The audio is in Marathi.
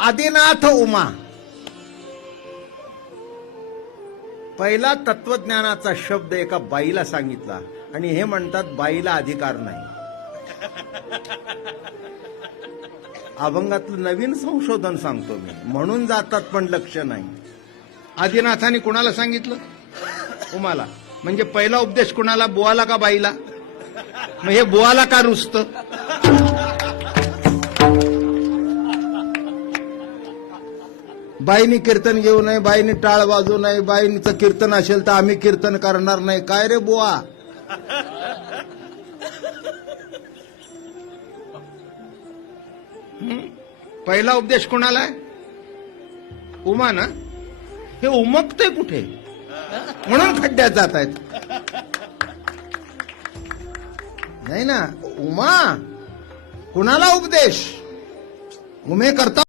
आदिनाथ उमा. पहिला तत्वज्ञानाचा शब्द एका बाईला सांगितला आणि हे म्हणतात बाईला अधिकार नाही. अभंगातलं नवीन संशोधन सांगतो मी. म्हणून जातात पण लक्ष नाही. आदिनाथाने कुणाला सांगितलं? उमाला. म्हणजे पहिला उपदेश कुणाला? बुवाला का बाईला? मग हे बुवाला का रुजतं बाईनी कीर्तन घेऊ नये बाईनी टाळ वाजू नये बाईनीचं कीर्तन असेल तर आम्ही कीर्तन करणार नाही. काय रे बुवा? पहिला उपदेश कोणाला आहे? उमा ना हे उमकते कुठे? म्हणून खड्ड्यात जात आहेत. नाही ना? उमा कुणाला उपदेश? उमे करता